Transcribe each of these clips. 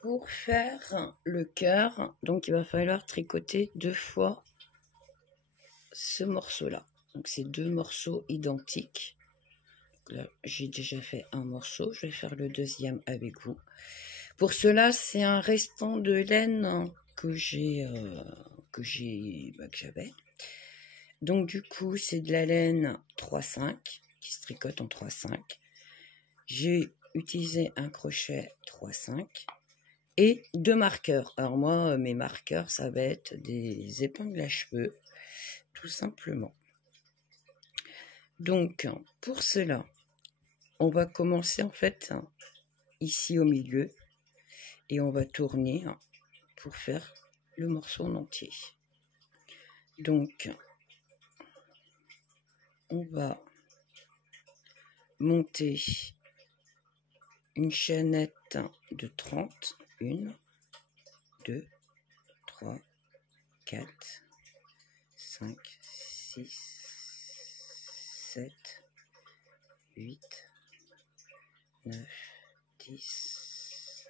Pour faire le cœur, donc il va falloir tricoter 2 fois ce morceau-là. Donc c'est 2 morceaux identiques. Là, j'ai déjà fait un morceau, je vais faire le deuxième avec vous. Pour cela, c'est un restant de laine que j'avais. Donc du coup, c'est de la laine 3,5 qui se tricote en 3,5. J'ai utilisé un crochet 3,5 et 2 marqueurs. Alors moi, mes marqueurs, ça va être des épingles à cheveux, tout simplement. Donc pour cela, on va commencer en fait ici au milieu et on va tourner pour faire le morceau en entier. Donc on va monter une chaînette de 30, 1, 2, 3, 4, 5, 6, 7, 8, 9, 10,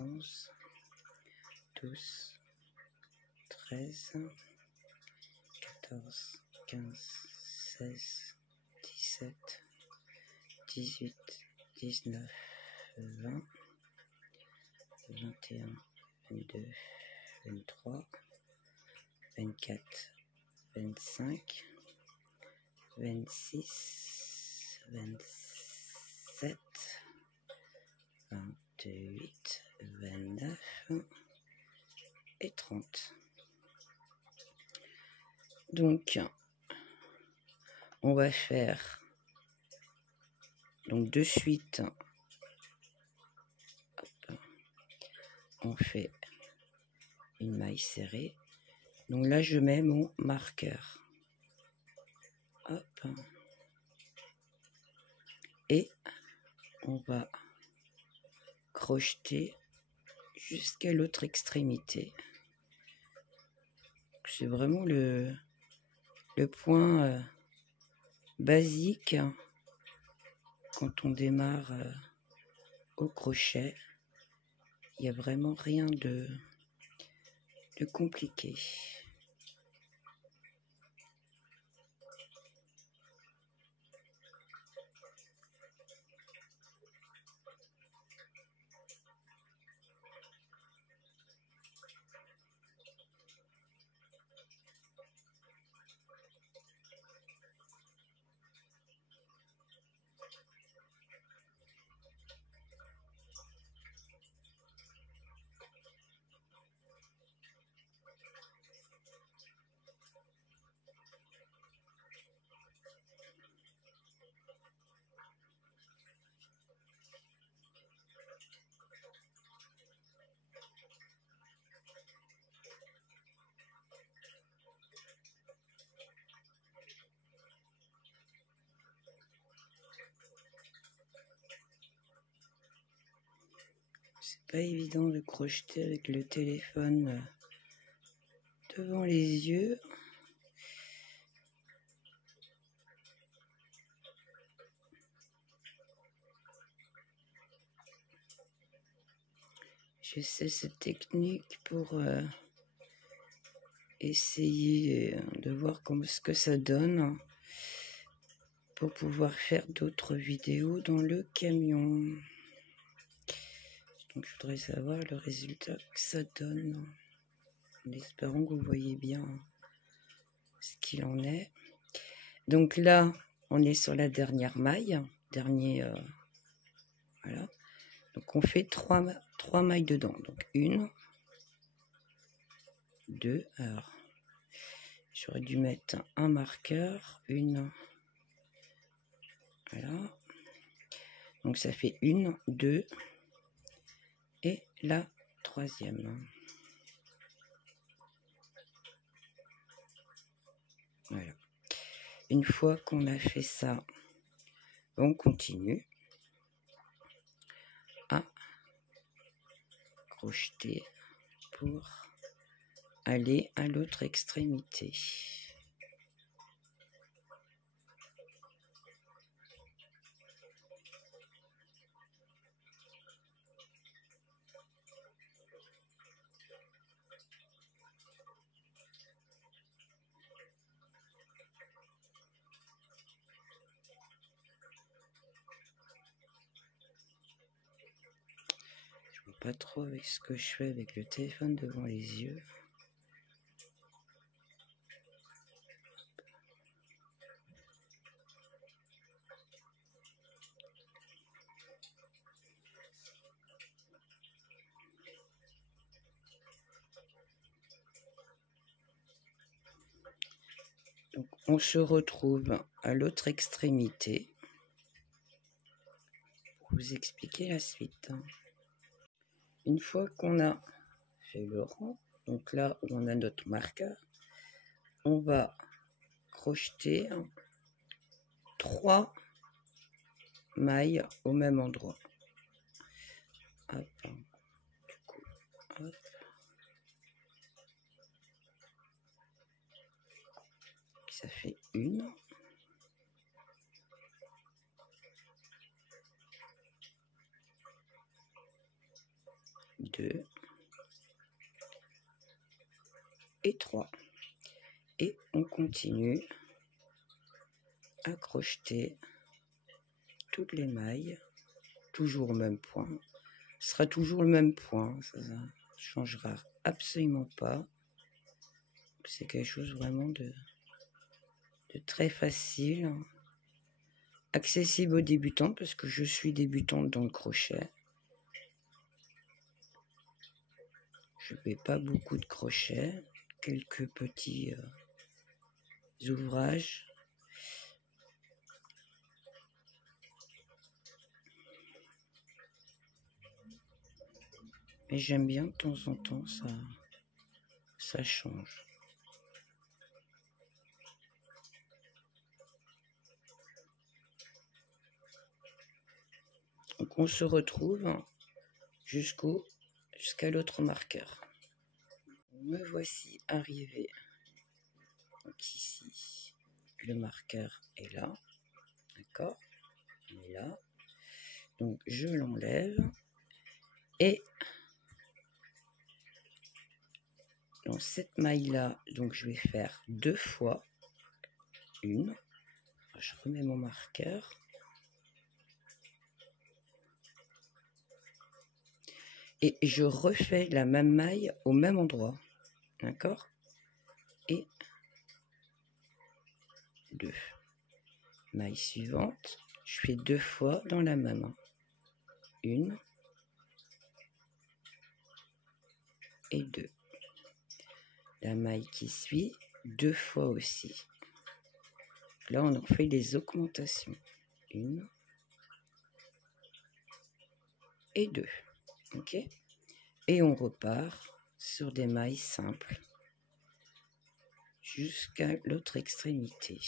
11, 12, 13, 14, 15, 16, 17, 18, 19, 20, 21, 22, 23, 24, 25, 26, 27, 28, 29 et 30. Donc, on va faire donc de suite, hop, on fait une maille serrée. Donc là, je mets mon marqueur. Hop. Et on va crocheter jusqu'à l'autre extrémité. C'est vraiment le point basique quand on démarre au crochet. Il n'y a vraiment rien de compliqué. C'est pas évident de crocheter avec le téléphone devant les yeux. J'essaie cette technique pour essayer de voir ce que ça donne pour pouvoir faire d'autres vidéos dans le camion. Donc je voudrais savoir le résultat que ça donne, en espérant que vous voyez bien ce qu'il en est. Donc là, on est sur la dernière maille, voilà. Donc on fait 3 mailles dedans. Donc 1, 2, alors j'aurais dû mettre un marqueur, une, voilà. Donc ça fait 1, 2 et la troisième. Voilà. Une fois qu'on a fait ça, on continue à crocheter pour aller à l'autre extrémité. pas trop avec ce que je fais avec le téléphone devant les yeux. Donc, on se retrouve à l'autre extrémité pour vous expliquer la suite. Une fois qu'on a fait le rang, donc là où on a notre marqueur, on va crocheter 3 mailles au même endroit. Hop, du coup, hop. Ça fait 1, 2 et 3. Et on continue à crocheter toutes les mailles, toujours au même point. Ce sera toujours le même point, ça ne changera absolument pas. C'est quelque chose vraiment de très facile, accessible aux débutants, parce que je suis débutante dans le crochet. Je ne fais pas beaucoup de crochet, quelques petits ouvrages. Mais j'aime bien de temps en temps, ça change. Donc on se retrouve jusqu'à l'autre marqueur. Me voici arrivé. Donc ici, le marqueur est là. D'accord? Il est là. Donc je l'enlève. Et dans cette maille-là, donc je vais faire 2 fois 1. Je remets mon marqueur. Et je refais la même maille au même endroit. D'accord? Et 2. Maille suivante, je fais 2 fois dans la même. 1 et 2. La maille qui suit, 2 fois aussi. Là, on en fait les augmentations. 1 et 2. Ok? Et on repart sur des mailles simples jusqu'à l'autre extrémité.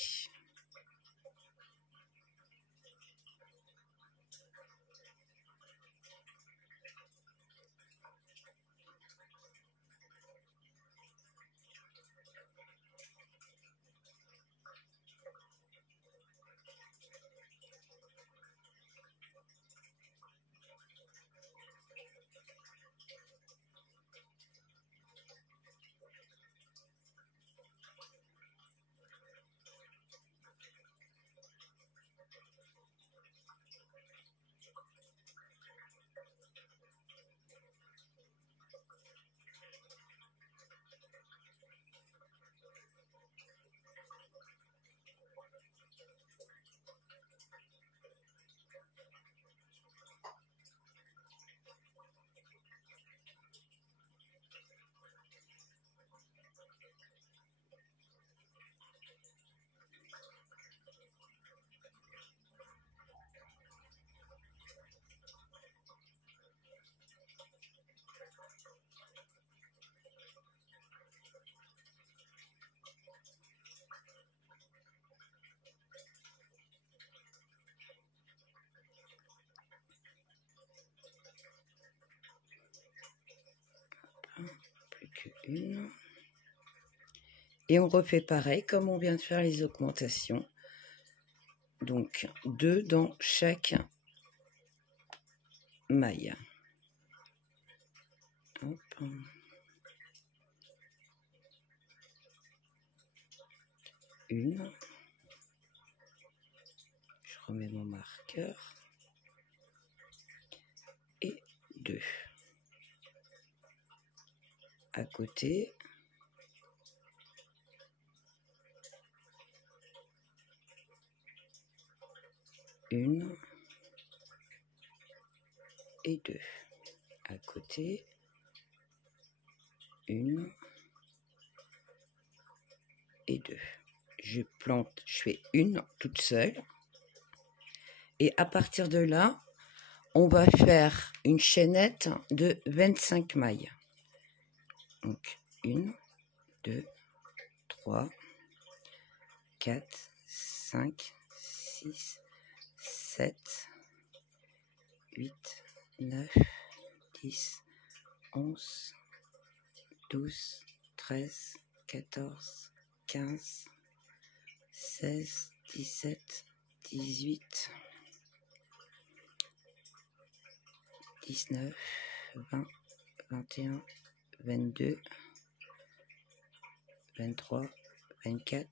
Plus qu'une. Et on refait pareil comme on vient de faire les augmentations. Donc 2 dans chaque maille. Hop. Une. Je remets mon marqueur. Et 2. à côté. Une et deux. À côté. Une et deux. Je plante, je fais une toute seule. Et à partir de là, on va faire une chaînette de 25 mailles. Donc, 1, 2, 3, 4, 5, 6, 7, 8, 9, 10, 11, 12, 13, 14, 15, 16, 17, 18, 19, 20, 21, 22, 23, 24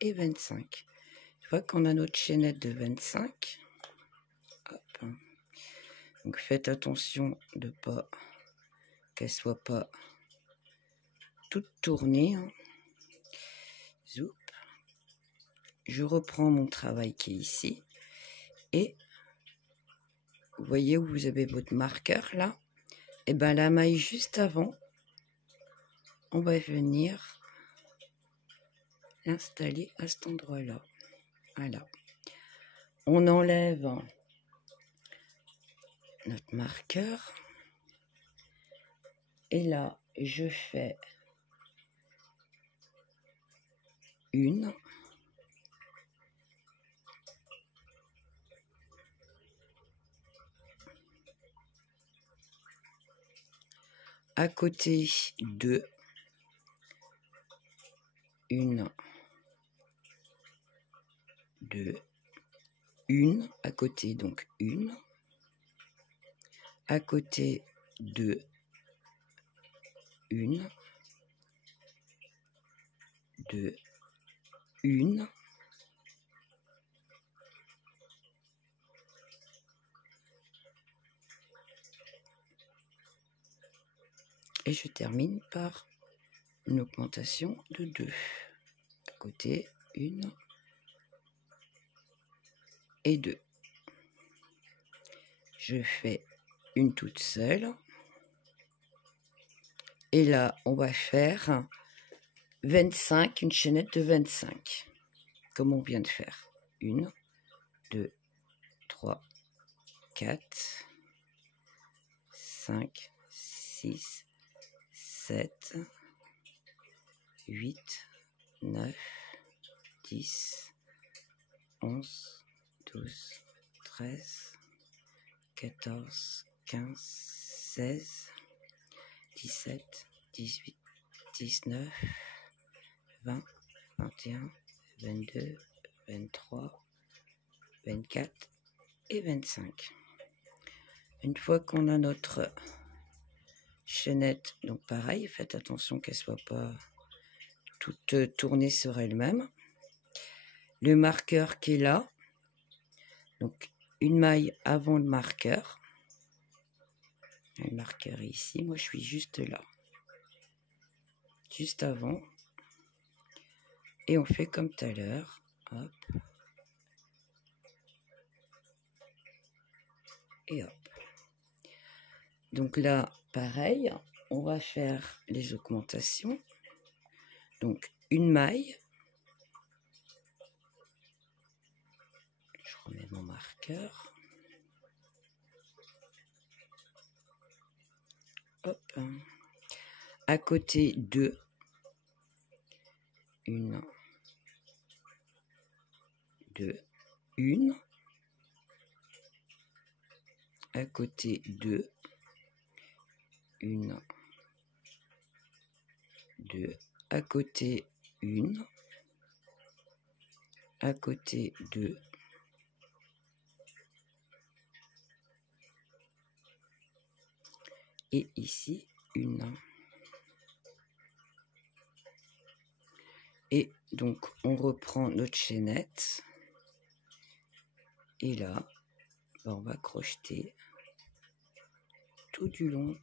et 25. Une fois qu'on a notre chaînette de 25, hop, donc faites attention de pas qu'elle soit pas toute tournée. Hein. Zoup. Je reprends mon travail qui est ici et vous voyez où vous avez votre marqueur là, et ben la maille juste avant, on va venir l'installer à cet endroit là. Voilà. On enlève notre marqueur et là je fais une à côté de une, deux, une à côté, donc une à côté de une, deux, une et je termine par une augmentation de 2 à côté, une et deux. Je fais une toute seule et là on va faire 25, une chaînette de 25 comme on vient de faire. 1, 2, 3, 4, 5, 6, 7, 8, 9, 10, 11, 12, 13, 14, 15, 16, 17, 18, 19, 20, 21, 22, 23, 24 et 25. Une fois qu'on a notre chaînette, donc pareil, faites attention qu'elle soit pas toute tournée sur elle-même. Le marqueur qui est là, donc une maille avant le marqueur. Le marqueur est ici, moi je suis juste là, juste avant. Et on fait comme tout à l'heure, hop. Et hop. Donc là, pareil, on va faire les augmentations. Donc une maille. Je remets mon marqueur. Hop. À côté de une, deux, une. À côté de une, deux. À côté une. À côté de et ici une. Et donc on reprend notre chaînette et là on va crocheter tout du long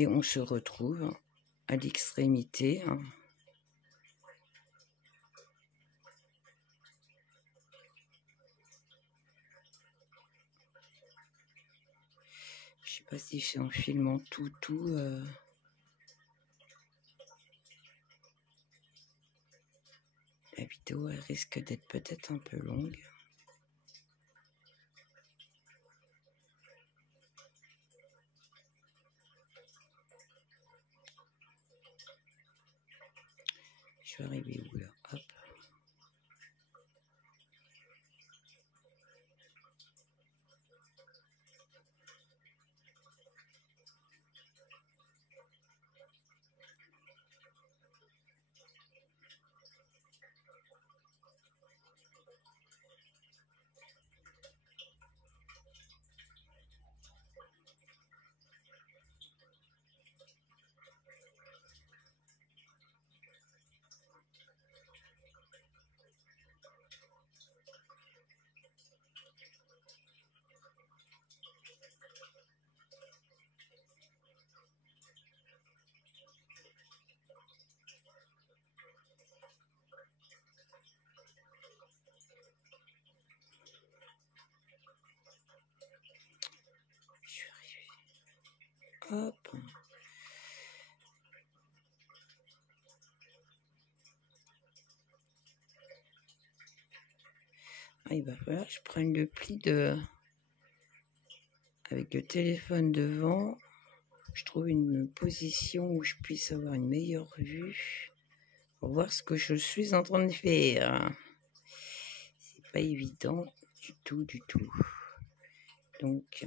Et on se retrouve à l'extrémité. Je sais pas si c'est en filmant tout. La vidéo elle risque d'être peut-être un peu longue. Je vais arriver où là? Hop. Je vais arriver. Hop. Ah, il va falloir que je prenne le pli de... Avec le téléphone devant, je trouve une position où je puisse avoir une meilleure vue pour voir ce que je suis en train de faire. C'est pas évident du tout. Donc,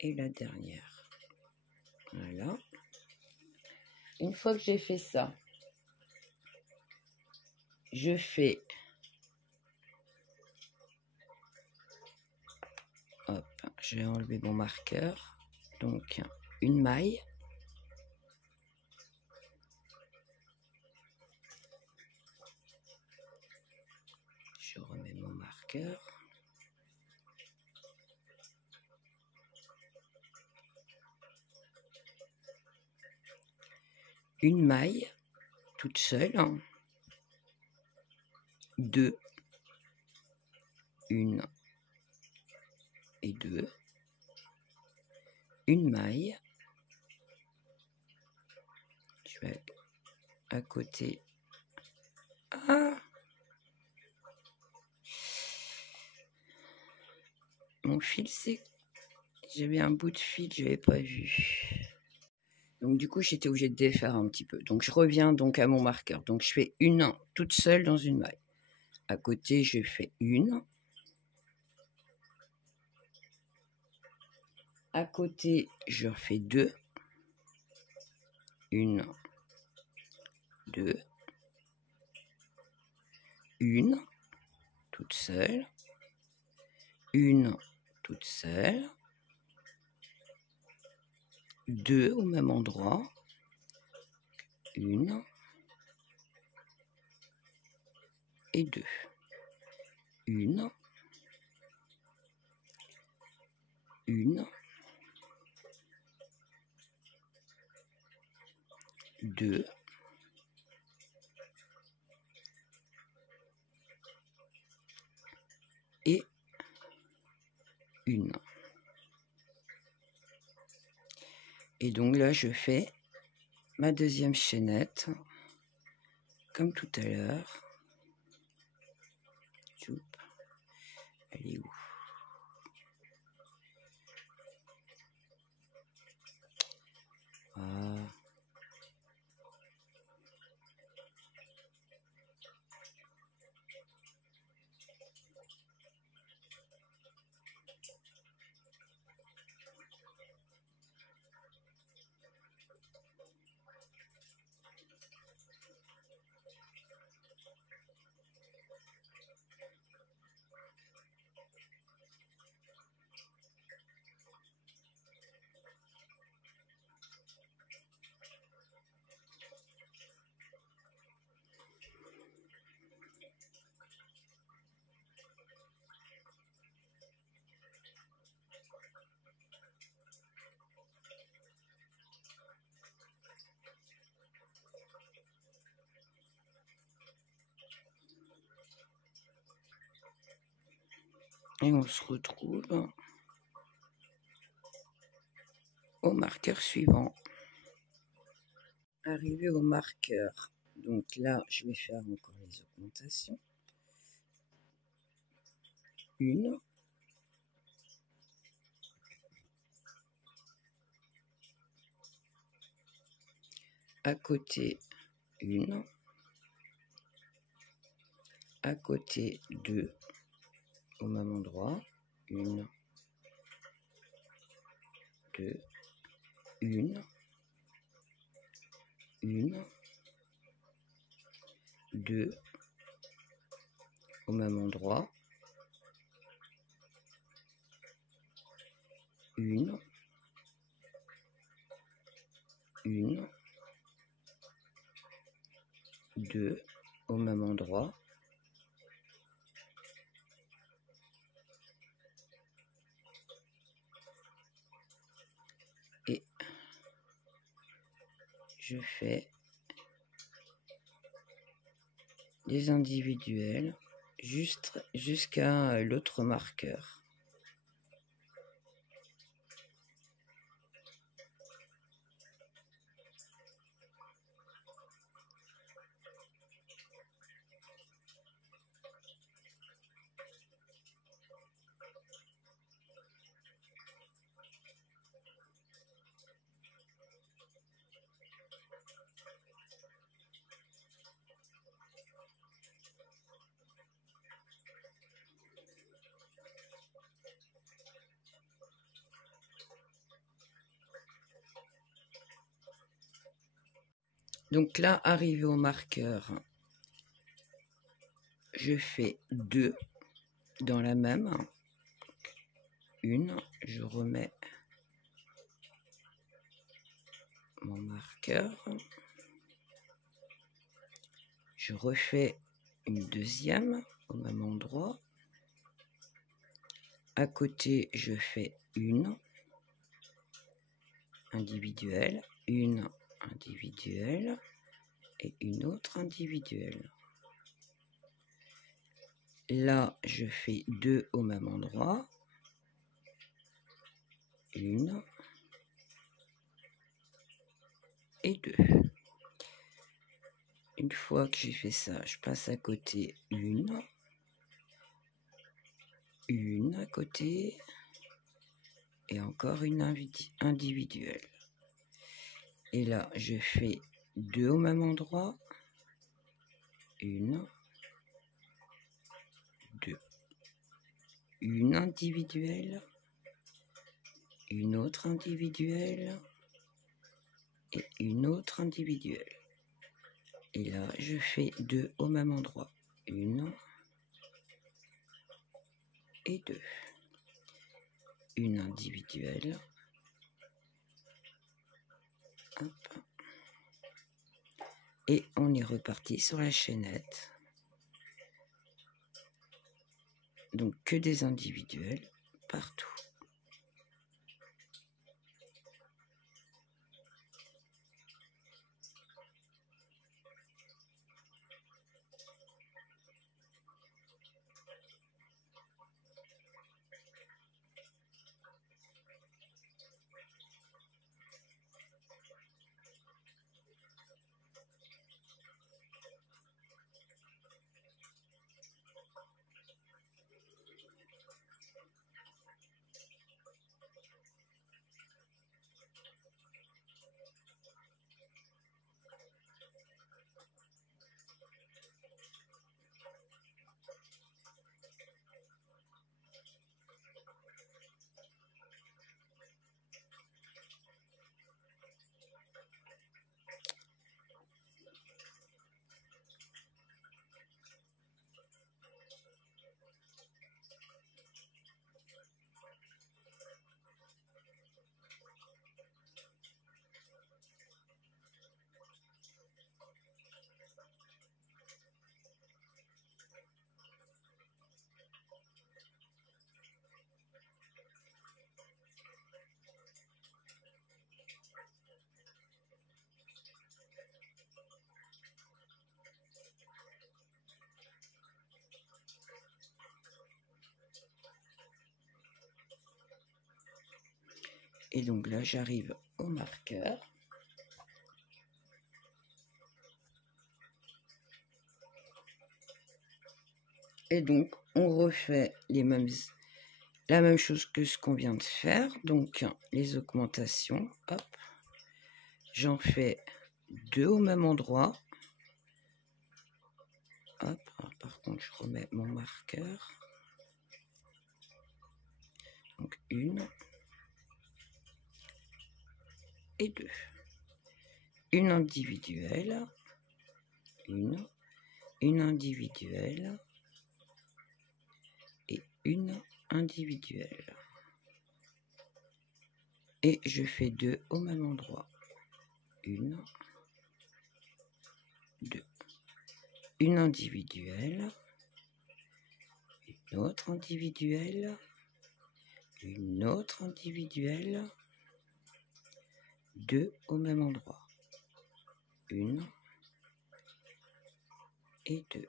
et la dernière. Voilà. Une fois que j'ai fait ça, je fais... Hop, je vais enlever mon marqueur. Donc, une maille. Je remets mon marqueur. Une maille, toute seule. Deux. Une et deux. Une maille. Je vais à côté. Ah! Mon fil, c'est... J'avais un bout de fil, je n'avais pas vu. Donc du coup, j'étais obligée de défaire un petit peu. Donc je reviens donc à mon marqueur. Donc je fais une toute seule dans une maille. À côté, je fais une. À côté, je refais deux. Une, deux. Une, toute seule. Une, toute seule. Deux au même endroit. Une. Et deux. Une. Une. Deux. Et une. Et donc là, je fais ma deuxième chaînette, comme tout à l'heure. Elle est où? Ah. Et on se retrouve au marqueur suivant. Arrivé au marqueur, donc là je vais faire encore les augmentations. Une, à côté une, à côté deux, au même endroit, une, deux, une, deux, au même endroit, une, deux, au même endroit, et je fais des individuels jusqu'à l'autre marqueur. Donc là, arrivé au marqueur, je fais deux dans la même. Une, je remets mon marqueur. Je refais une deuxième au même endroit. À côté, je fais une individuelle, une individuelle et une autre individuelle. Là, je fais deux au même endroit. Une et deux. Une fois que j'ai fait ça, je passe à côté une à côté et encore une individuelle. Et là, je fais deux au même endroit. Une, deux. Une individuelle, une autre individuelle et une autre individuelle. Et là, je fais deux au même endroit. Une et deux. Une individuelle. Hop. Et on est reparti sur la chaînette. Donc que des individuels partout. Et donc là, j'arrive au marqueur. Et donc, on refait la même chose que ce qu'on vient de faire. Donc, les augmentations, hop. J'en fais 2 au même endroit. Hop, alors, par contre, je remets mon marqueur. Donc, 1 et 2. Une individuelle. Une individuelle. Et une individuelle. Et je fais 2 au même endroit. 1, 2. Une individuelle. Une autre individuelle. Une autre individuelle. 2 au même endroit. 1 et 2.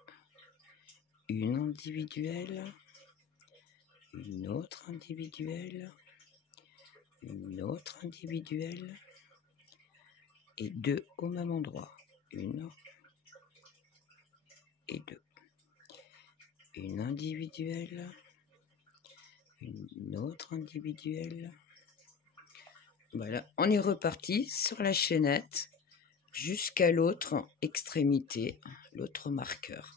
Une individuelle. Une autre individuelle. Une autre individuelle. Et 2 au même endroit. 1 et 2. Une individuelle. Une autre individuelle. Voilà, on est reparti sur la chaînette jusqu'à l'autre extrémité, l'autre marqueur.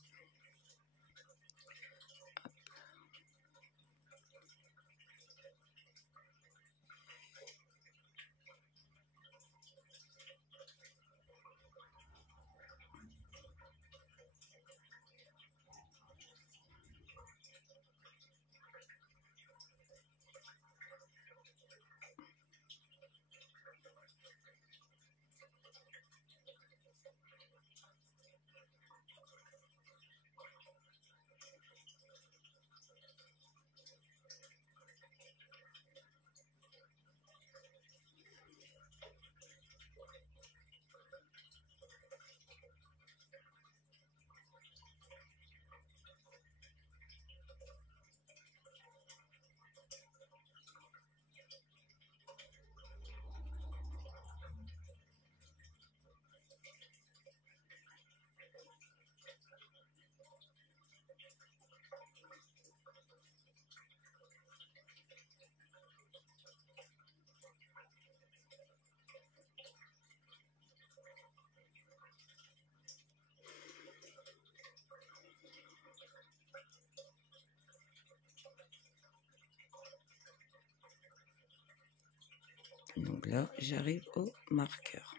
Donc là, j'arrive au marqueur.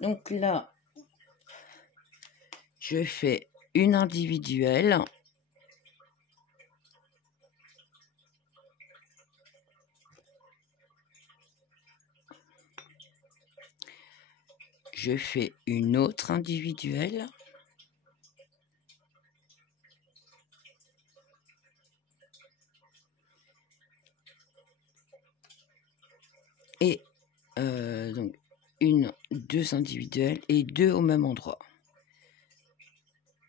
Donc là, je fais une individuelle. Je fais une autre individuelle. Et donc, deux individuelles et 2 au même endroit.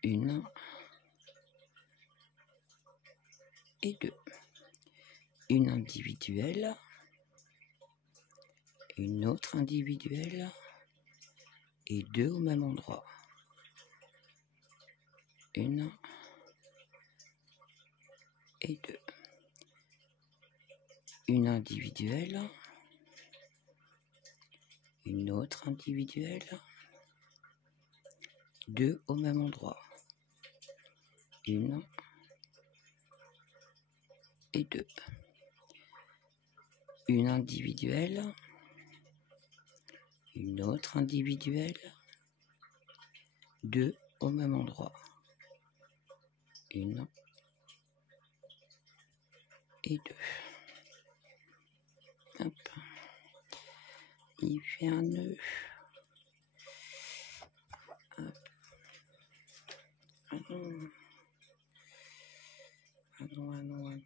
Une et 2. Une individuelle. Une autre individuelle. Et 2 au même endroit. Une et 2. Une individuelle. Une autre individuelle. 2 au même endroit. Une et 2. Une individuelle. Une autre individuelle. 2 au même endroit. Une et 2. Hop. Il fait un nœud. Hop. Ah non. Ah non, ah non, ah non.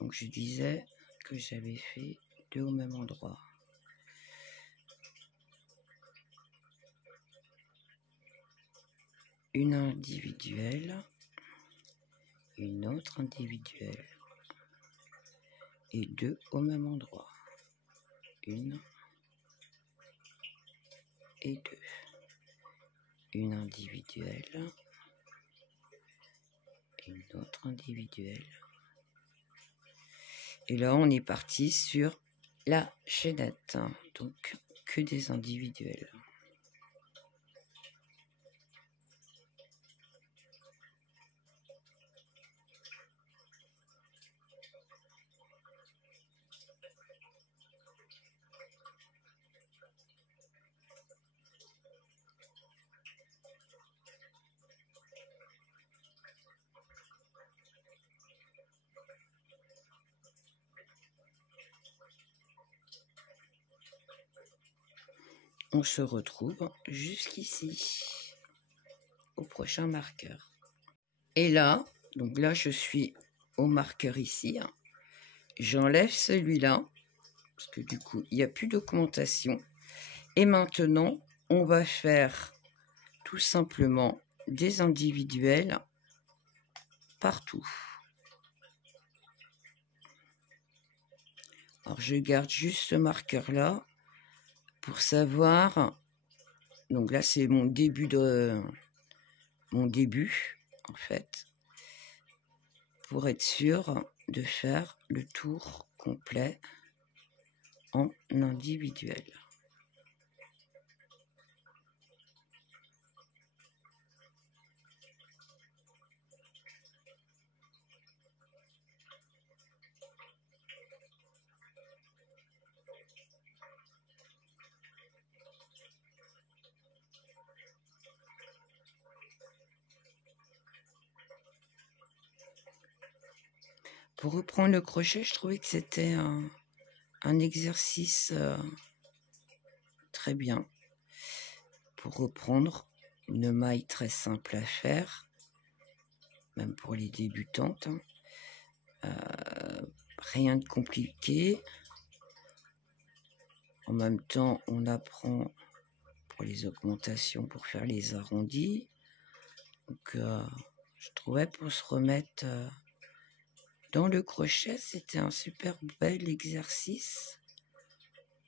Donc je disais que j'avais fait 2 au même endroit. Une individuelle. une autre individuelle et 2 au même endroit. 1 et 2. Une individuelle, une autre individuelle. Et là, on est parti sur la chaînette, donc que des individuels. On se retrouve jusqu'ici, au prochain marqueur. Et là, donc là, je suis au marqueur ici. J'enlève celui-là, parce que du coup, il n'y a plus d'augmentation. Et maintenant, on va faire tout simplement des individuels partout. Alors, je garde juste ce marqueur-là pour savoir. Donc là, c'est mon début, en fait, pour être sûr de faire le tour complet en individuel. Pour reprendre le crochet, je trouvais que c'était un exercice très bien pour reprendre une maille très simple à faire, même pour les débutantes. Rien de compliqué. En même temps, on apprend pour les augmentations, pour faire les arrondis. Donc, je trouvais pour se remettre dans le crochet, c'était un super bel exercice.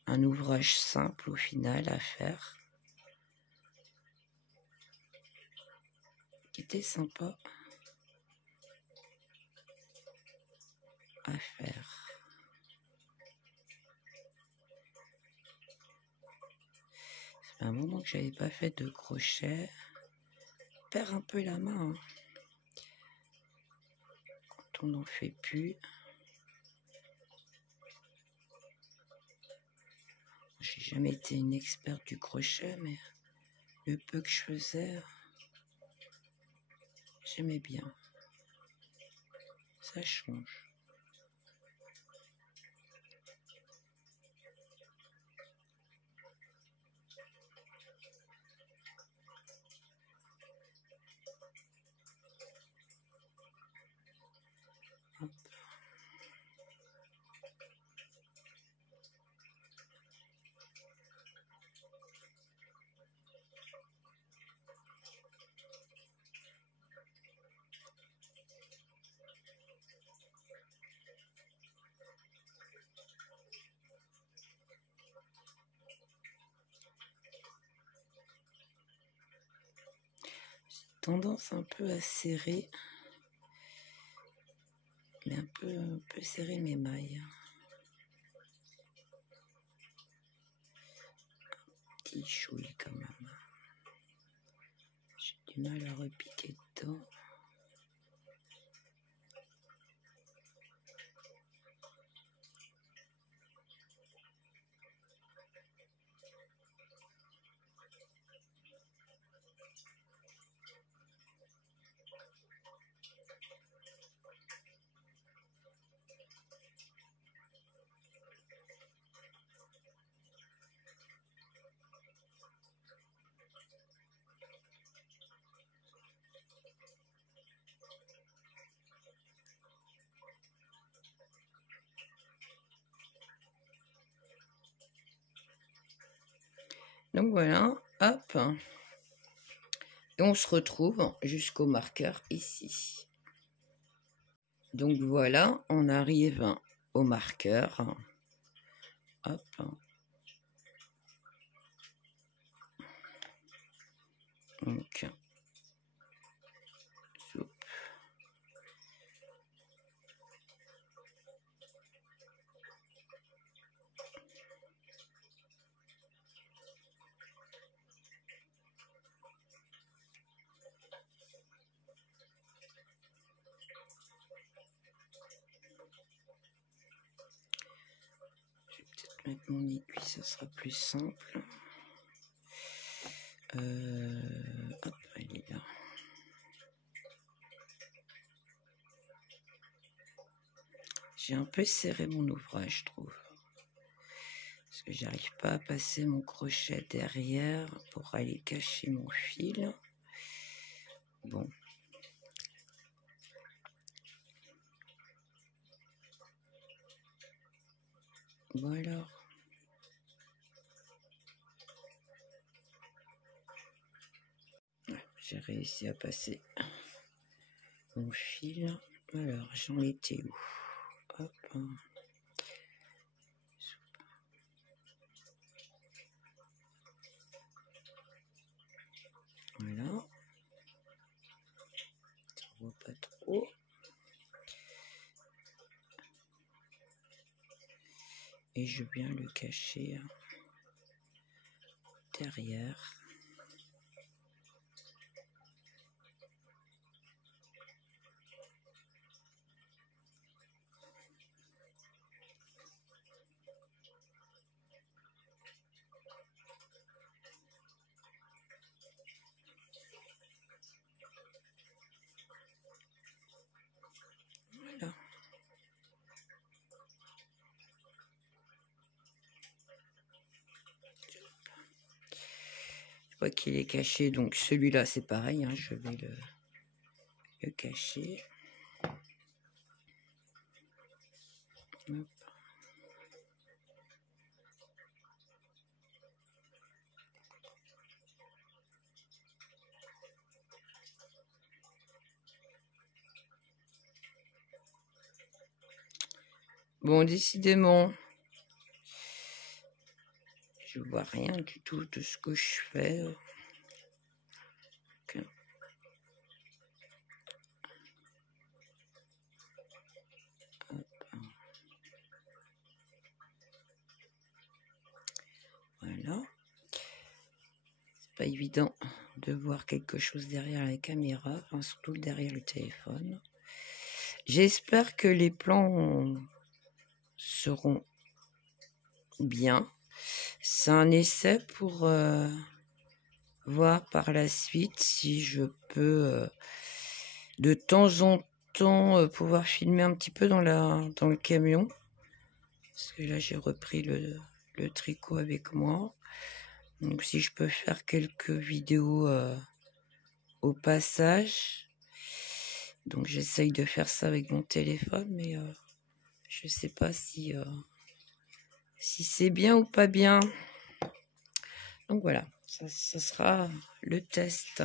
Un ouvrage simple au final à faire. Qui était sympa à faire. Ça fait un moment que j'avais pas fait de crochet. On perd un peu la main. Quand on n'en fait plus. J'ai jamais été une experte du crochet, mais le peu que je faisais, j'aimais bien. Ça change. Hop. Tendance un peu à serrer, mais un peu serrer mes mailles. Un petit chouille quand même. J'ai du mal à repiquer dedans. Donc voilà, hop. Et on se retrouve jusqu'au marqueur ici. Donc voilà, on arrive au marqueur. Hop. Donc, soupe. Je vais peut-être mettre mon aiguille, ça sera plus simple. Hop, elle est là. J'ai un peu serré mon ouvrage, je trouve. Parce que j'arrive pas à passer mon crochet derrière pour aller cacher mon fil. Bon. Voilà. J'ai réussi à passer mon fil. Alors, j'en étais où? Hop. Voilà. Ça ne voit pas trop. Et je viens le cacher derrière. Voilà. Je vois qu'il est caché, donc celui-là c'est pareil, hein, je vais le cacher. Hop. Bon, décidément, je vois rien du tout de ce que je fais. Okay. Voilà. C'est pas évident de voir quelque chose derrière la caméra, enfin, surtout derrière le téléphone. J'espère que les plans seront bien. C'est un essai pour voir par la suite si je peux de temps en temps pouvoir filmer un petit peu dans le camion. Parce que là j'ai repris le tricot avec moi. Donc si je peux faire quelques vidéos au passage. Donc j'essaye de faire ça avec mon téléphone, mais je sais pas si c'est bien ou pas bien. Donc voilà, ça sera le test.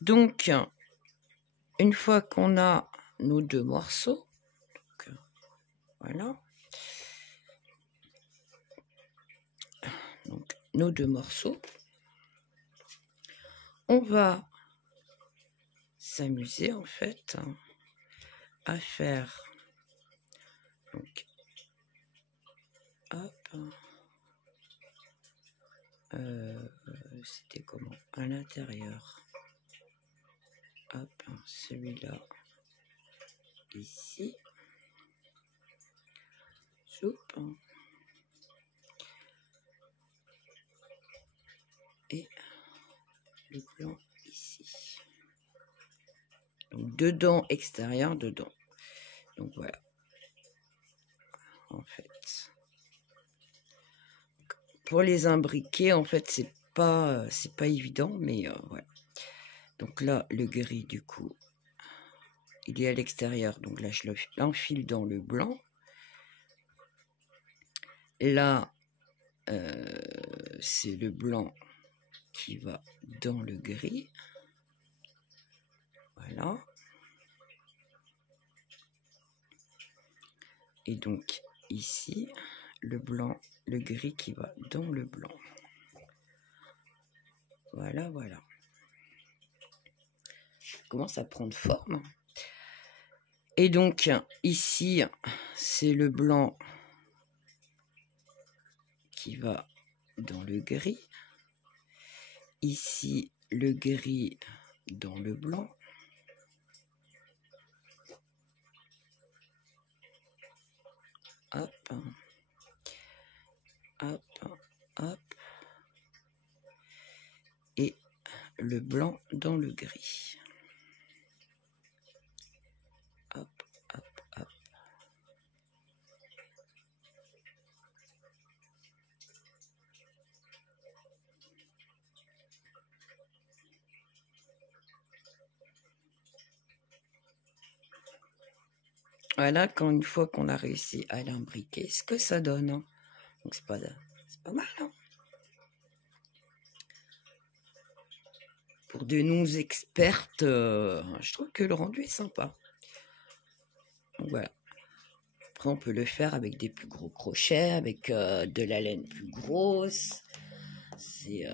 Donc, une fois qu'on a nos deux morceaux, donc, voilà. Donc, nos deux morceaux, on va s'amuser en fait à faire, donc, hop, c'était comment? À l'intérieur, hop, celui-là, ici, soupe, et le blanc ici. Donc dedans, extérieur, dedans. Donc voilà. En fait. Pour les imbriquer, en fait, c'est pas évident, mais voilà. Donc là, le gris, du coup, il est à l'extérieur. Donc là, je l'enfile dans le blanc. Là, c'est le blanc qui va dans le gris. Voilà. Et donc ici, le blanc, le gris qui va dans le blanc. Voilà, voilà. Ça commence à prendre forme. Et donc ici, c'est le blanc qui va dans le gris. Ici, le gris dans le blanc. Hop, hop, hop. Et le blanc dans le gris. Hop, hop, hop. Voilà, quand une fois qu'on a réussi à l'imbriquer, ce que ça donne. Hein. Donc c'est pas mal. Hein. Pour des non-expertes, je trouve que le rendu est sympa. Donc voilà. Après, on peut le faire avec des plus gros crochets, avec de la laine plus grosse. C'est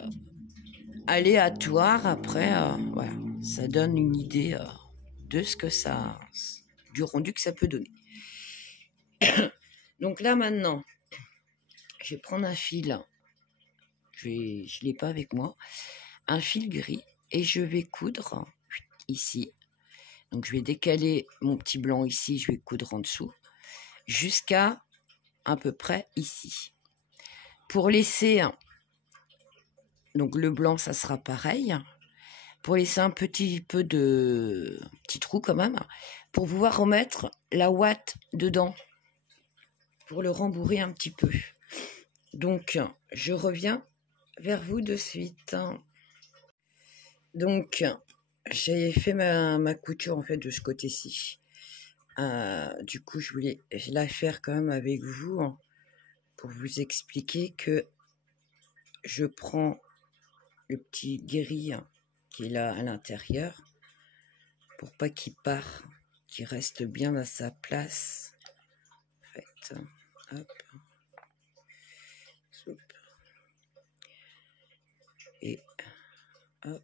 aléatoire. Après, voilà, ça donne une idée de ce que ça, du rendu que ça peut donner. Donc là maintenant, je vais prendre un fil. Je ne l'ai pas avec moi. Un fil gris et je vais coudre ici. Donc je vais décaler mon petit blanc ici. Je vais coudre en dessous jusqu'à à peu près ici. Pour laisser, donc le blanc, ça sera pareil. Pour laisser un petit peu de petit trou quand même, pour pouvoir remettre la ouate dedans, pour le rembourrer un petit peu. Donc, je reviens vers vous de suite. Donc, j'ai fait ma couture en fait de ce côté-ci. Du coup, je voulais la faire quand même avec vous hein, pour vous expliquer que je prends le petit gris qui est là à l'intérieur pour pas qu'il parte, qu'il reste bien à sa place. En fait, hop, soup. Et hop.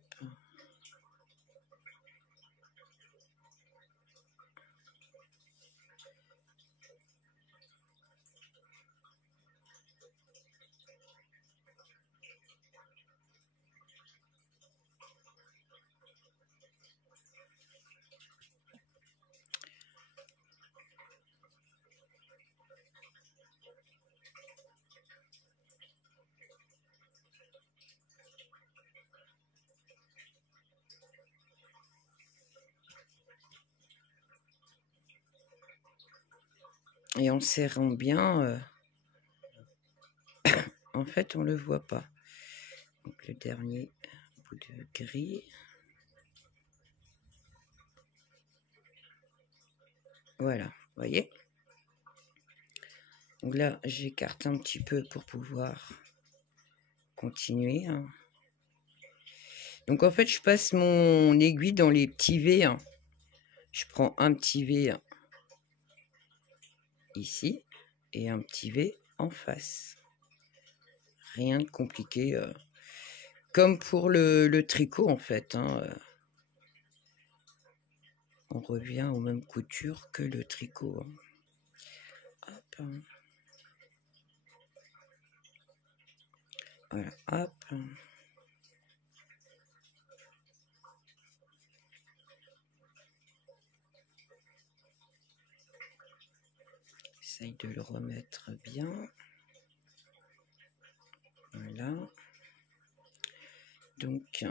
Et en serrant bien, en fait, on le voit pas. Donc le dernier bout de gris. Voilà, vous voyez. Donc là, j'écarte un petit peu pour pouvoir continuer. Hein. Donc en fait, je passe mon aiguille dans les petits V. Hein. Je prends un petit V ici et un petit V en face. Rien de compliqué. Comme pour le tricot en fait. Hein. On revient aux mêmes coutures que le tricot. Hein. Hop. Voilà, hop. J'essaye de le remettre bien. Voilà. Donc,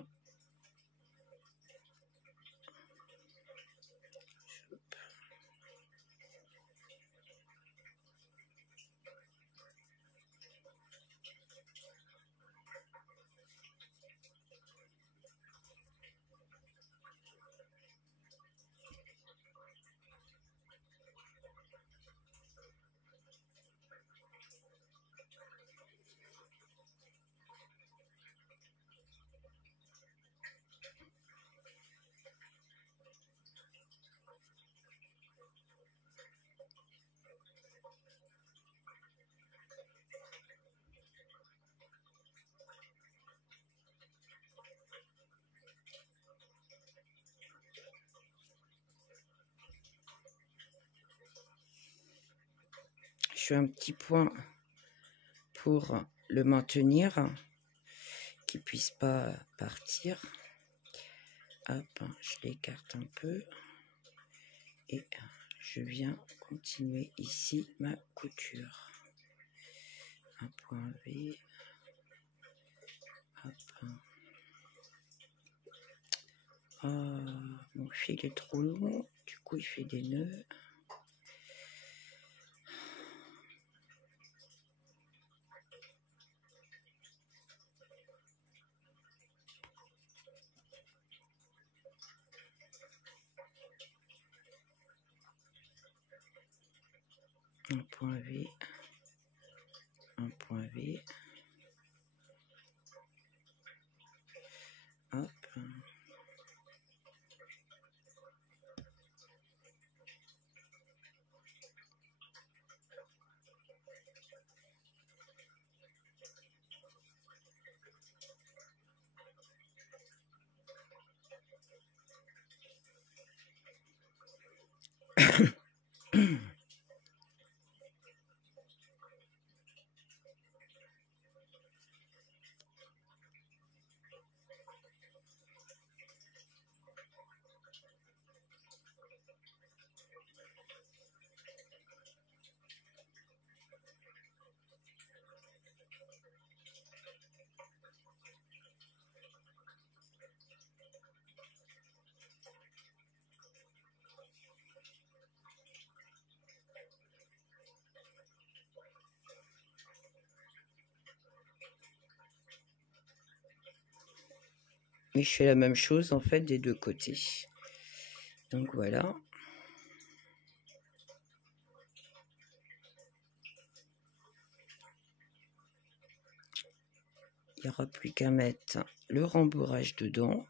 fais un petit point pour le maintenir, qu'il ne puisse pas partir. Hop, je l'écarte un peu et je viens continuer ici ma couture. Un point V. Hop. Mon fil est trop long, du coup il fait des nœuds. Un point V, un point V. Hop. Et je fais la même chose en fait des deux côtés. Donc voilà. Il n'y aura plus qu'à mettre le rembourrage dedans.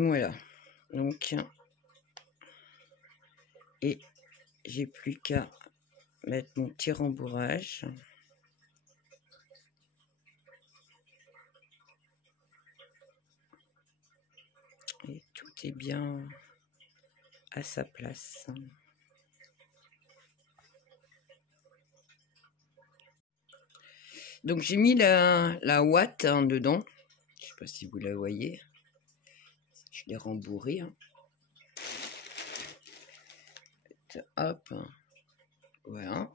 Voilà. Donc, et j'ai plus qu'à mettre mon petit rembourrage. Et tout est bien à sa place. Donc j'ai mis la ouate dedans. Je ne sais pas si vous la voyez. Je l'ai rembourré. Hop. Voilà.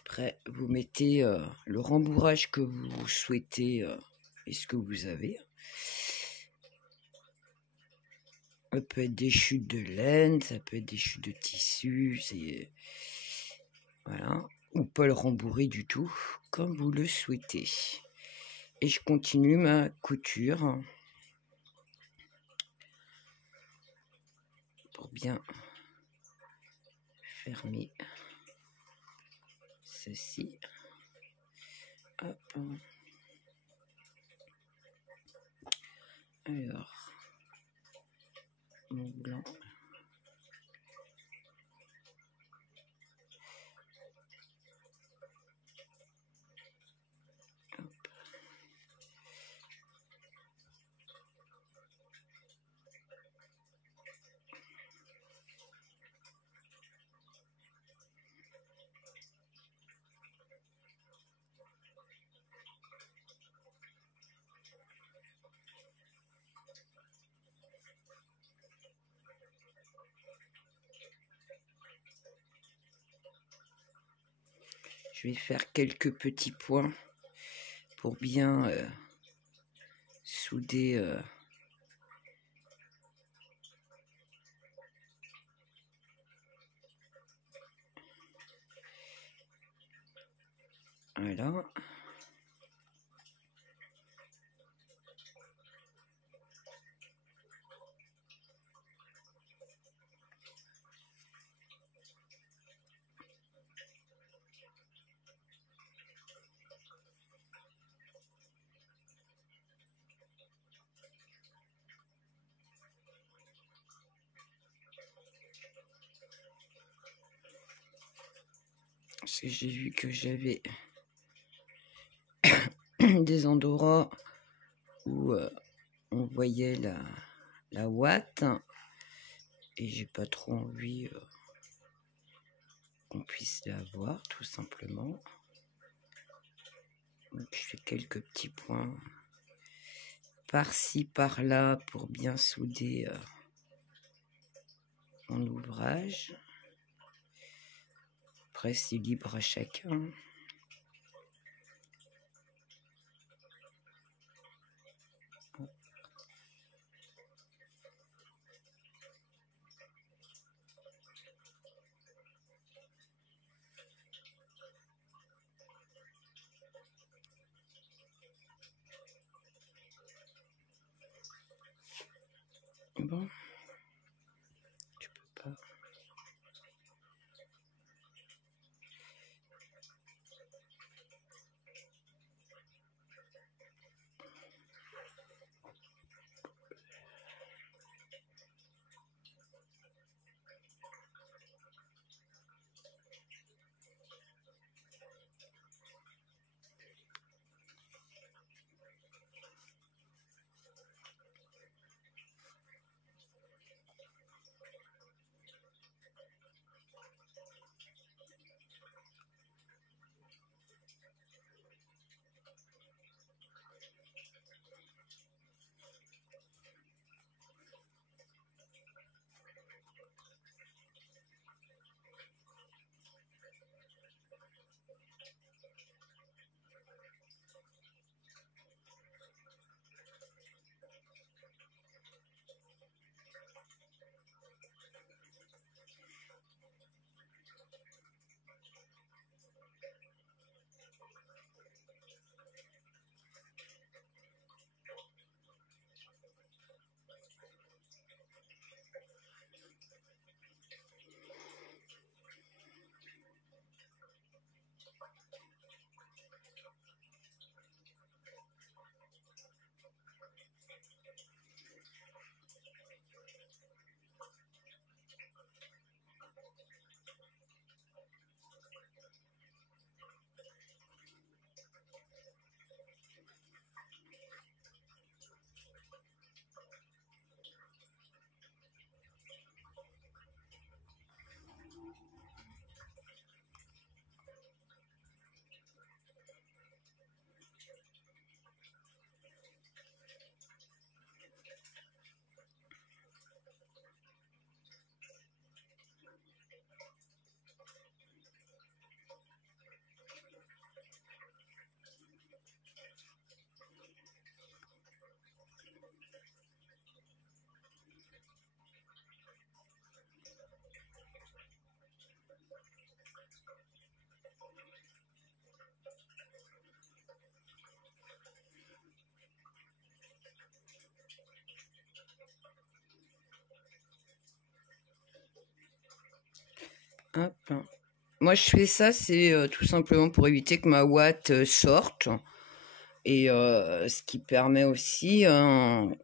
Après, vous mettez le rembourrage que vous souhaitez et ce que vous avez. Ça peut être des chutes de laine, ça peut être des chutes de tissu, c'est voilà, ou pas le rembourrer du tout, comme vous le souhaitez. Et je continue ma couture pour bien fermer ceci. Hop. Alors, mon blanc. Hop. Je vais faire quelques petits points pour bien souder voilà. Parce que j'ai vu que j'avais des endroits où on voyait la ouate et j'ai pas trop envie qu'on puisse la voir tout simplement. Donc je fais quelques petits points par-ci par-là pour bien souder mon ouvrage. Après c'est libre à chacun. Bon, tu peux pas. Hop. Moi, je fais ça, c'est tout simplement pour éviter que ma ouate sorte. Et ce qui permet aussi, dans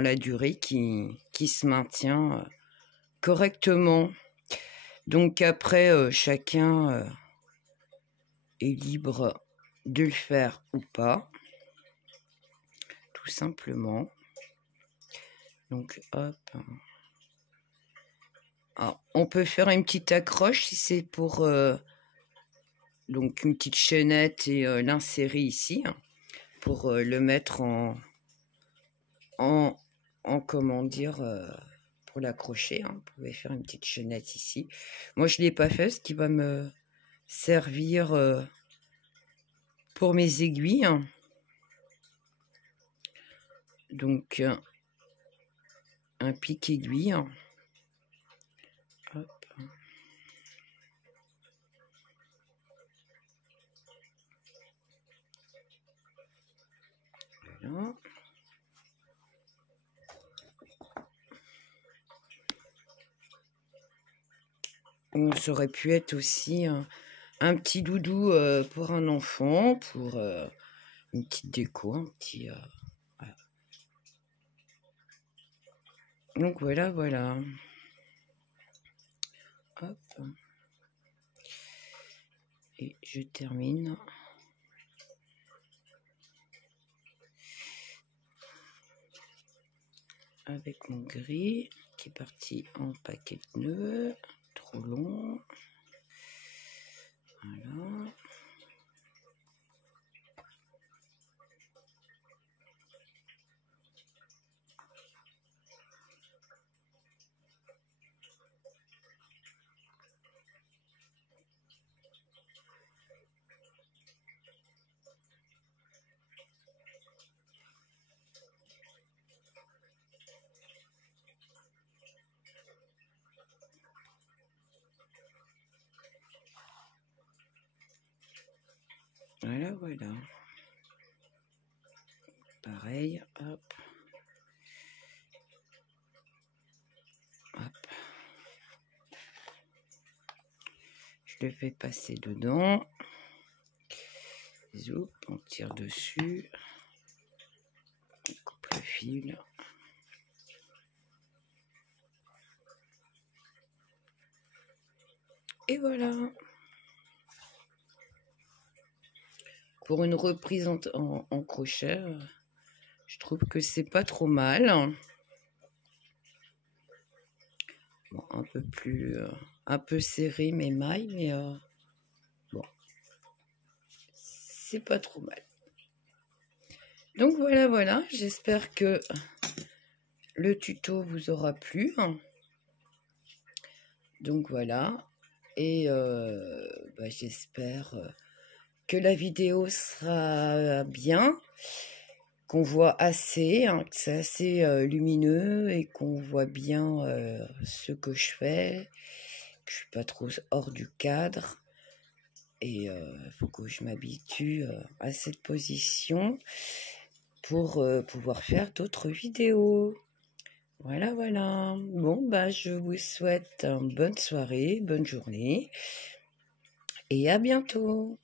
la durée, qui se maintient correctement. Donc après, chacun est libre de le faire ou pas. Tout simplement. Donc hop. Alors, on peut faire une petite accroche si c'est pour donc une petite chaînette et l'insérer ici pour le mettre en comment dire pour l'accrocher. Vous pouvez faire une petite chaînette ici. Moi je l'ai pas fait, ce qui va me servir pour mes aiguilles. Donc un pic aiguille. Hop. Voilà. Ça aurait pu être aussi un petit doudou pour un enfant, pour une petite déco, un petit... voilà. Donc voilà. Hop. Et je termine avec mon gris qui est parti en paquet de nœuds, trop long. Voilà. Voilà, voilà. Pareil, hop. Hop. Je le fais passer dedans. Zoup, on tire dessus. On coupe le fil. Et voilà. Pour une reprise en crochet, je trouve que c'est pas trop mal. Bon, un peu plus, un peu serré mes mailles, mais bon, c'est pas trop mal. Donc voilà, voilà, j'espère que le tuto vous aura plu. Donc voilà, et j'espère que la vidéo sera bien, qu'on voit assez, hein, que c'est assez lumineux et qu'on voit bien ce que je fais, que je suis pas trop hors du cadre. Et faut que je m'habitue à cette position pour pouvoir faire d'autres vidéos. Voilà, voilà. Bon, bah, je vous souhaite une bonne soirée, bonne journée et à bientôt.